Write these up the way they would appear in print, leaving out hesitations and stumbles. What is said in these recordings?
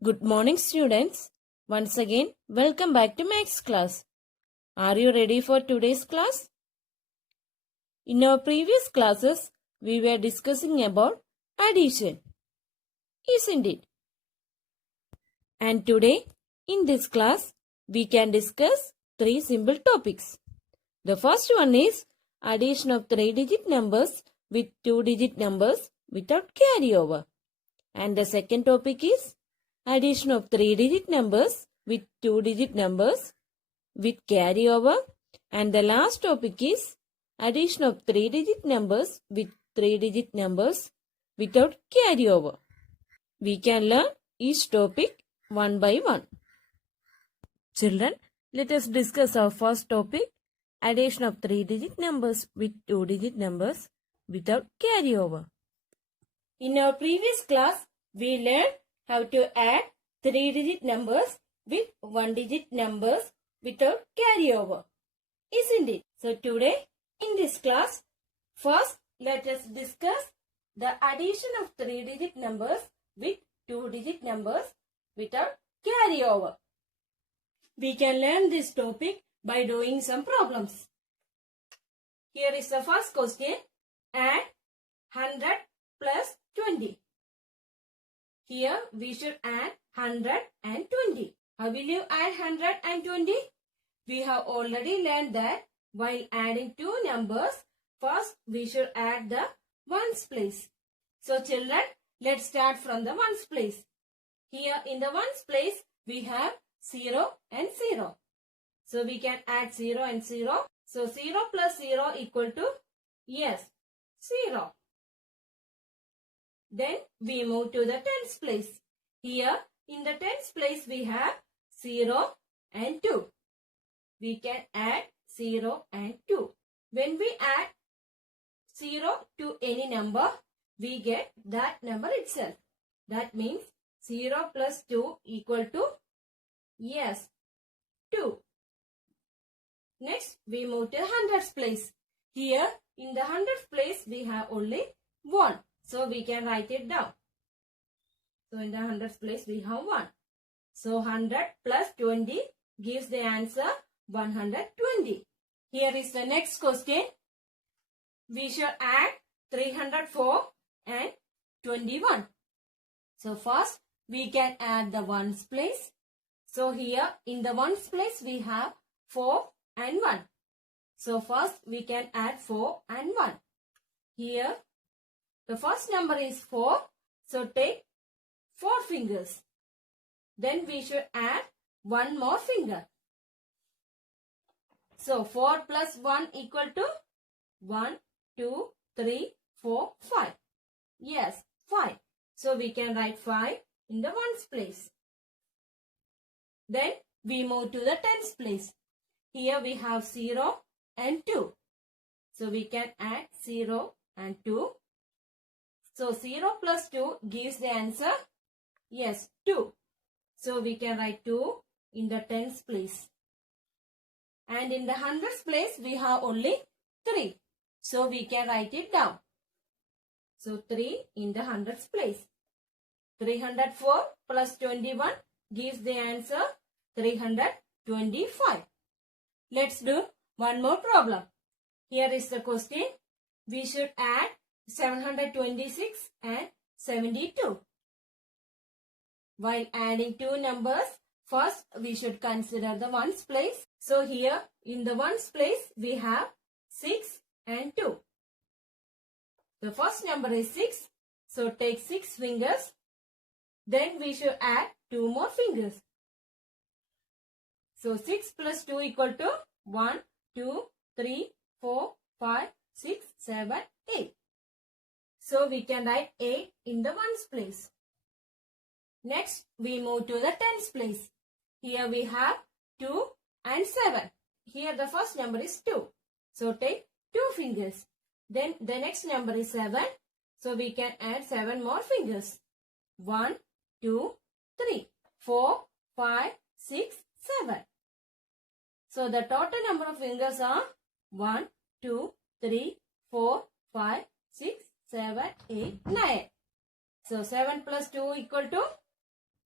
Good morning, students. Once again, welcome back to Maths class. Are you ready for today's class? In our previous classes, we were discussing about addition, isn't it? And today, in this class, we can discuss three simple topics. The first one is addition of 3-digit numbers with 2-digit numbers without carryover. And the second topic is addition of 3-digit numbers with 2-digit numbers with carryover, and the last topic is addition of 3-digit numbers with 3-digit numbers without carryover. We can learn each topic one by one. Children, let us discuss our first topic, addition of 3-digit numbers with 2-digit numbers without carryover. In our previous class, we learned how to add 3-digit numbers with 1-digit numbers without carryover, isn't it? So today in this class, first let us discuss the addition of 3-digit numbers with 2-digit numbers without carryover. We can learn this topic by doing some problems. Here is the first question. Add 100 plus 20. Here we should add 100 and 20. How will you add 100 and 20? We have already learned that while adding two numbers, first we should add the ones place. So children, let's start from the ones place. Here in the ones place, we have 0 and 0. So we can add 0 and 0. So 0 plus 0 equal to, yes, 0. Then we move to the tens place. Here in the tens place we have 0 and 2. We can add 0 and 2. When we add 0 to any number, we get that number itself. That means 0 plus 2 equal to, yes, 2. Next, we move to hundreds place. Here in the hundreds place we have only 1. So we can write it down. So in the hundreds place we have 1. So 100 plus 20 gives the answer 120. Here is the next question. We should add 304 and 21. So first we can add the ones place. So here in the ones place we have 4 and 1. So first we can add 4 and 1. Here the first number is 4. So take 4 fingers. Then we should add one more finger. So 4 plus 1 equal to 1, 2, 3, 4, 5. Yes, 5. So we can write 5 in the ones place. Then we move to the tens place. Here we have 0 and 2. So we can add 0 and 2. So 0 plus 2 gives the answer, yes, 2. So we can write 2 in the tens place. And in the hundreds place we have only 3. So we can write it down. So 3 in the hundreds place. 304 plus 21 gives the answer 325. Let's do one more problem. Here is the question. We should add 726 and 72. While adding two numbers, first we should consider the ones place. So here in the ones place we have 6 and 2. The first number is 6. So take 6 fingers. Then we should add 2 more fingers. So 6 plus 2 equal to 1, 2, 3, 4, 5, 6, 7, 8. So we can write 8 in the ones place. Next, we move to the tens place. Here we have 2 and 7. Here the first number is 2. So take 2 fingers. Then the next number is 7. So we can add 7 more fingers. 1, 2, 3, 4, 5, 6, 7. So the total number of fingers are 1, 2, 3, 4, 5, 6, 7, 8, 9. So 7 plus 2 equal to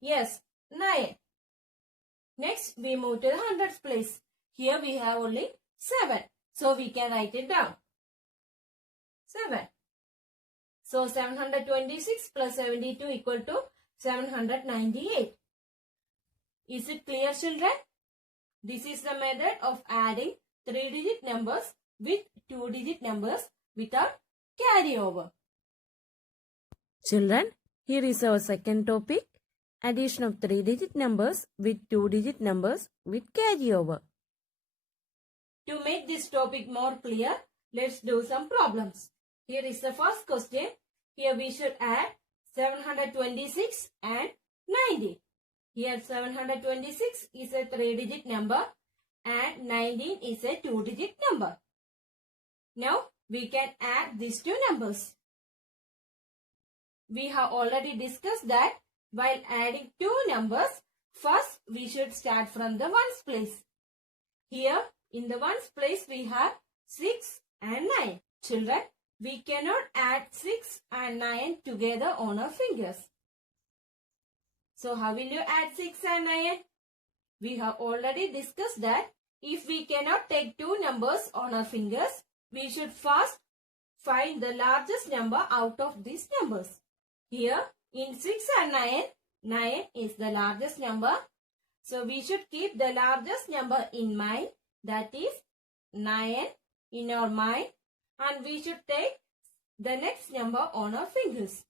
Yes, 9. Next, we move to the hundreds place. Here we have only 7. So, we can write it down. 7. So, 726 plus 72 equal to 798. Is it clear, children? This is the method of adding 3-digit numbers with 2-digit numbers without carryover. Children, here is our second topic. Addition of 3-digit numbers with 2-digit numbers with carryover. To make this topic more clear, let's do some problems. Here is the first question. Here we should add 726 and 90. Here 726 is a 3-digit number and 19 is a 2-digit number. Now we can add these two numbers. We have already discussed that while adding two numbers, first we should start from the ones place. Here in the ones place we have 6 and 9. Children, we cannot add 6 and 9 together on our fingers. So how will you add 6 and 9? We have already discussed that if we cannot take two numbers on our fingers, we should first find the largest number out of these numbers. Here in 6 and 9, 9 is the largest number. So we should keep the largest number in mind, that is 9 in our mind, and we should take the next number on our fingers.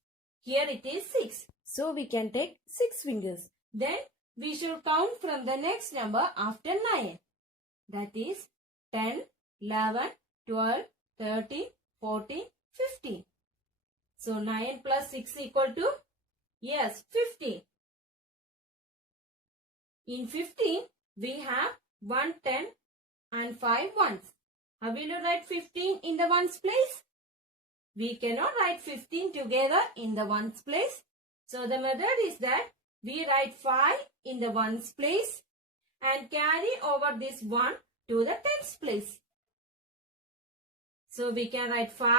Here it is 6. So we can take 6 fingers. Then we should count from the next number after 9. That is 10, 11, 12, 13, 14, 15. So 9 plus 6 equal to, yes, 15. In 15, we have 1, 10 and 5 ones. How will you write 15 in the ones place? We cannot write 15 together in the ones place. So the method is that we write 5 in the ones place and carry over this 1 to the tens place. So we can write 5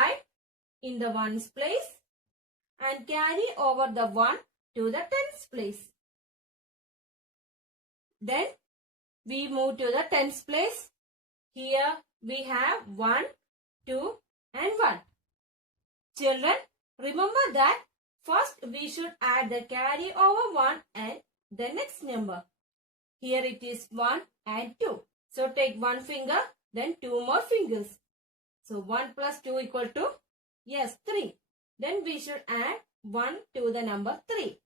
in the ones place and carry over the 1 to the tens place. Then we move to the tens place. Here we have 1, 2 and 1. Children, remember that first we should add the carry over 1 and the next number. Here it is 1 and 2. So take one finger, then 2 more fingers. So 1 plus 2 equal to, yes, 3. Then we should add 1 to the number 3.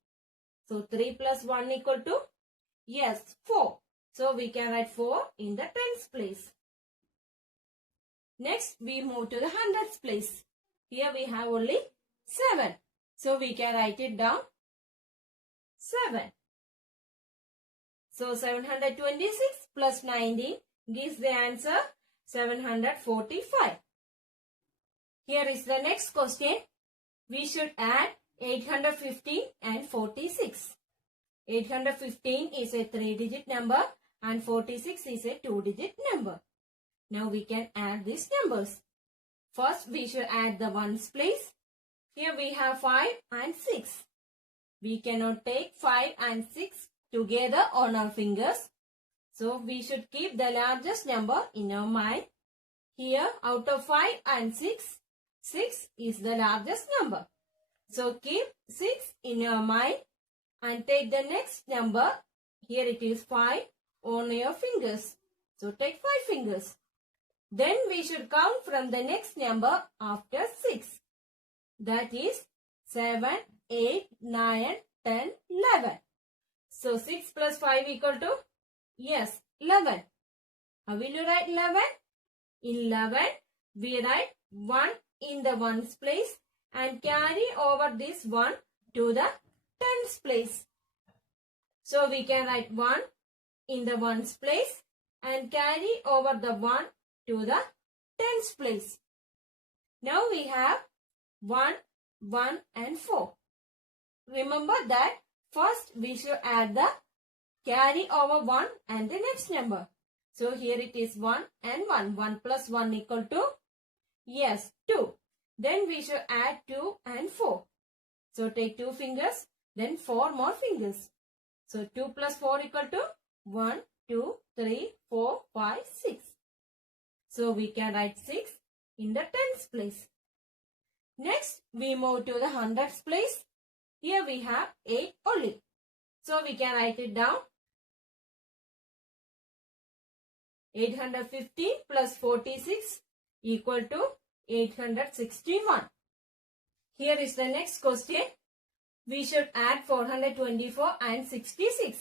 So 3 plus 1 equal to, yes, 4. So we can write 4 in the tens place. Next we move to the hundreds place. Here we have only 7. So we can write it down 7. So 726 plus 19 gives the answer 745. Here is the next question. We should add 815 and 46. 815 is a 3-digit number and 46 is a 2-digit number. Now we can add these numbers. First we should add the ones place. Here we have 5 and 6. We cannot take 5 and 6 together on our fingers. So we should keep the largest number in our mind. Here out of 5 and 6, 6 is the largest number. So keep 6 in your mind and take the next number. Here it is 5 on your fingers. So take 5 fingers. Then we should count from the next number after 6. That is 7, 8, 9, 10, 11. So 6 plus 5 equal to, yes, 11. How will you write 11? In 11, we write 1 in the ones place and carry over this 1 to the tens place. So we can write 1 in the ones place and carry over the 1 to the tens place. Now we have 1, 1 and 4. Remember that first we should add the carry over 1 and the next number. So here it is 1 and 1. 1 plus 1 equal to, yes, 2. Then we should add 2 and 4. So take 2 fingers, then 4 more fingers. So 2 plus 4 equal to 1, 2, 3, 4, 5, 6. So we can write 6 in the tens place. Next, we move to the hundreds place. Here we have 8 only. So we can write it down. 850 plus 46 equal to 861. Here is the next question. We should add 424 and 66.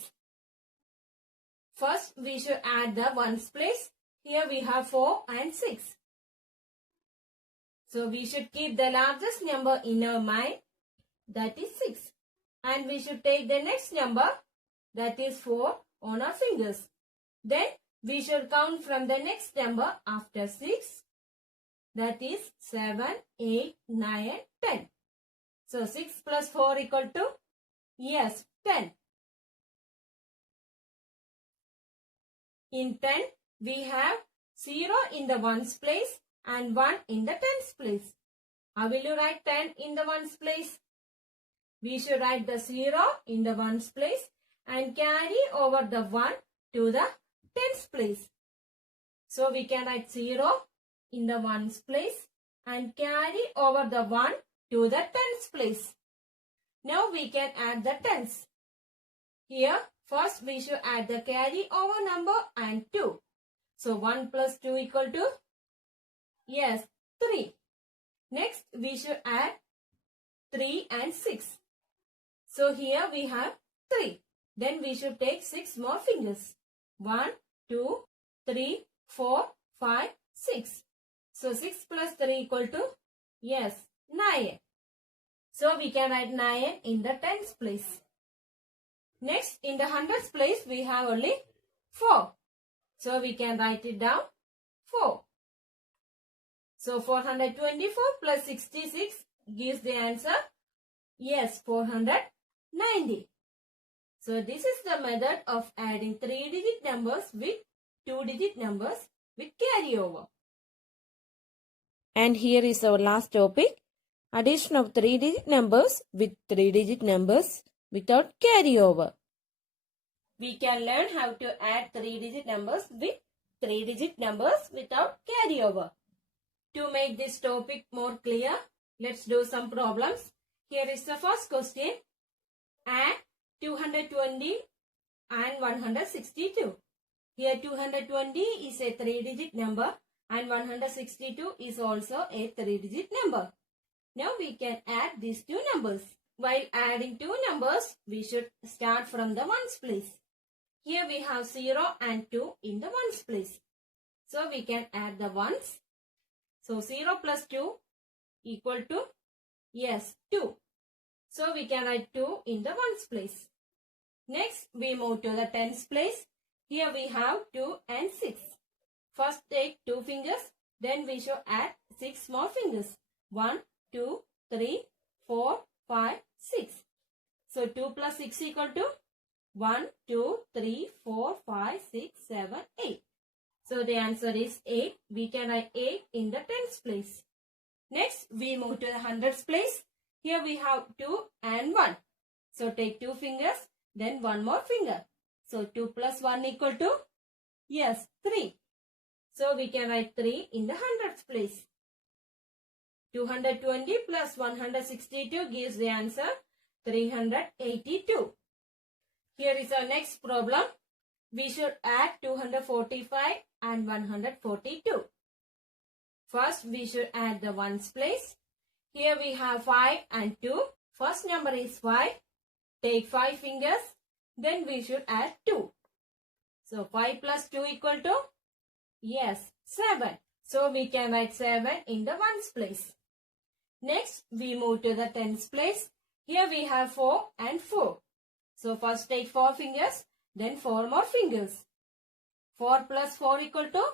First, we should add the ones place. Here we have 4 and 6. So we should keep the largest number in our mind, that is 6. And we should take the next number, that is 4, on our fingers. Then we should count from the next number after 6, that is 7, 8, 9, 10. So 6 plus 4 equal to, yes, 10. In 10, we have 0 in the ones place and 1 in the tens place. How will you write 10 in the ones place? We should write the 0 in the ones place and carry over the 1 to the tens place. So we can write 0 in the ones place and carry over the 1 to the tens place. Now we can add the tens. Here, first we should add the carry over number and 2. So 1 plus 2 equal to, yes, 3. Next, we should add 3 and 6. So here we have 3. Then we should take 6 more fingers. 1, 2, 3, 4, 5, 6. So 6 plus 3 equal to, yes, 9. So we can write 9 in the tens place. Next, in the hundreds place, we have only 4. So we can write it down, 4. So 424 plus 66 gives the answer, yes, 490. So this is the method of adding 3-digit numbers with 2-digit numbers with carryover. And here is our last topic, addition of 3-digit numbers with 3-digit numbers without carryover. We can learn how to add 3-digit numbers with 3-digit numbers without carryover. To make this topic more clear, let's do some problems. Here is the first question. Add 220 and 162. Here 220 is a 3-digit number and 162 is also a 3-digit number. Now we can add these two numbers. While adding two numbers, we should start from the ones place. Here we have 0 and 2 in the ones place. So we can add the ones. So 0 plus 2 equal to, yes, 2. So we can write 2 in the ones place. Next, we move to the tens place. Here we have 2 and 6. First take 2 fingers. Then we should add 6 more fingers. 1, 2, 3, 4, 5, 6. So 2 plus 6 equal to 1, 2, 3, 4, 5, 6, 7, 8. So the answer is 8. We can write 8 in the tens place. Next, we move to the hundreds place. Here we have 2 and 1. So take 2 fingers, then 1 more finger. So 2 plus 1 equal to, yes, 3. So we can write 3 in the hundreds place. 220 plus 162 gives the answer 382. Here is our next problem. We should add 245 and 142. First, we should add the ones place. Here we have 5 and 2. First number is 5. Take 5 fingers. Then we should add 2. So 5 plus 2 equal to, yes, 7. So we can write 7 in the ones place. Next, we move to the tens place. Here we have 4 and 4. So first take 4 fingers, then 4 more fingers. 4 plus 4 equal to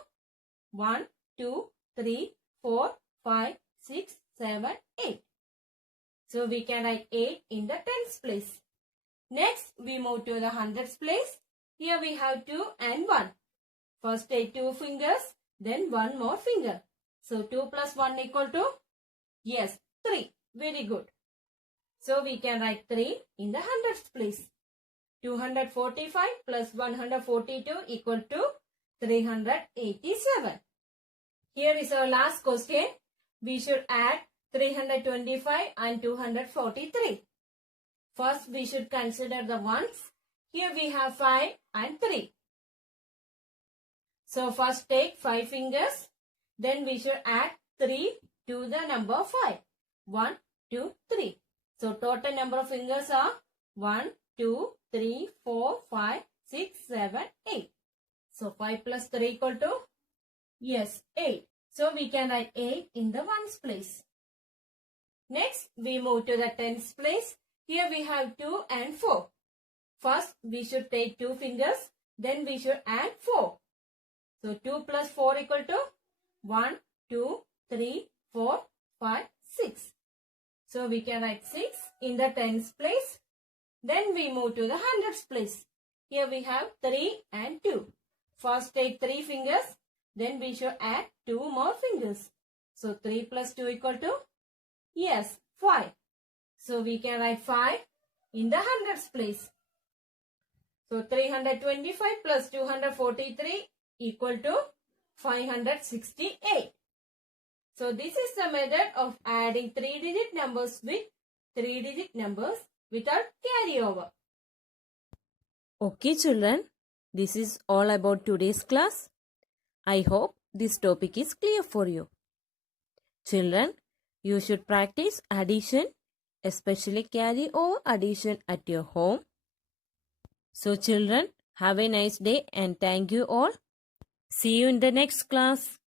1, 2, 3, 4, 5, 6, 7, 8. So we can write 8 in the tens place. Next, we move to the hundreds place. Here we have 2 and 1. First take 2 fingers, then 1 more finger. So 2 plus 1 equal to, yes, 3. Very good. So we can write 3 in the hundreds place. 245 plus 142 equal to 387. Here is our last question. We should add 325 and 243. First, we should consider the ones. Here we have 5 and 3. So, first take 5 fingers. Then we should add 3 to the number 5. 1, 2, 3. So, total number of fingers are 1, 2, 3, 4, 5, 6, 7, 8. So, 5 plus 3 equal to? Yes, 8. So, we can write 8 in the ones place. Next, we move to the tens place. Here we have 2 and 4. First, we should take 2 fingers. Then we should add 4. So, 2 plus 4 equal to 1, 2, 3, 4, 5, 6. So, we can write 6 in the tens place. Then we move to the hundreds place. Here we have 3 and 2. First, take 3 fingers. Then we should add 2 more fingers. So, 3 plus 2 equal to? Yes, 5. So, we can write 5 in the hundreds place. So, 325 plus 243 equal to 568. So, this is the method of adding 3-digit numbers with 3-digit numbers without carryover. Okay, children. This is all about today's class. I hope this topic is clear for you. Children, you should practice addition, especially carry over addition at your home. So children, have a nice day and thank you all. See you in the next class.